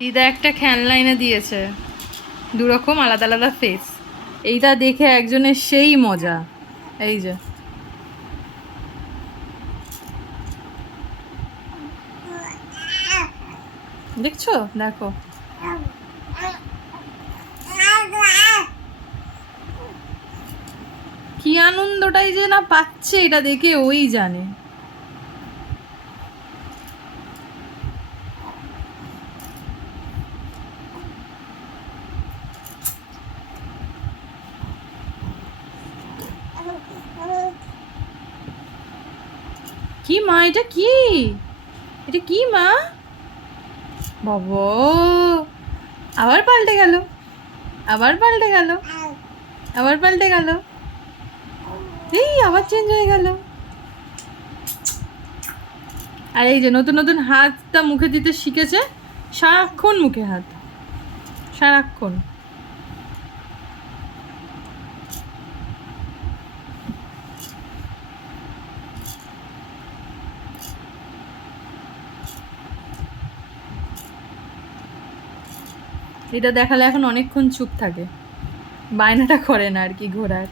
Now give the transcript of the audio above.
দিদা একটা খেলনা এনে দিয়েছে, দুরকম আলাদা আলাদা ফেস। এইটা দেখে একজনের সেই মজা। এই যে দেখছো, দেখো কি আনন্দটাই যে না পাচ্ছে এটা দেখে, ওই জানে। কি মা, এটা কি? এটা কি মা? বাবা, আবার পাল্টে গেল, আবার পাল্টে গেল, আবার পাল্টে গেল, এই আবার চেঞ্জ হয়ে গেল। আর এই যে নতুন নতুন হাতটা মুখে দিতে শিখেছে, সারাক্ষণ মুখে হাত, সারাক্ষণ। এটা দেখালে এখন অনেকক্ষণ চুপ থাকে, বায়নাটা করে না আর কি ঘোরার।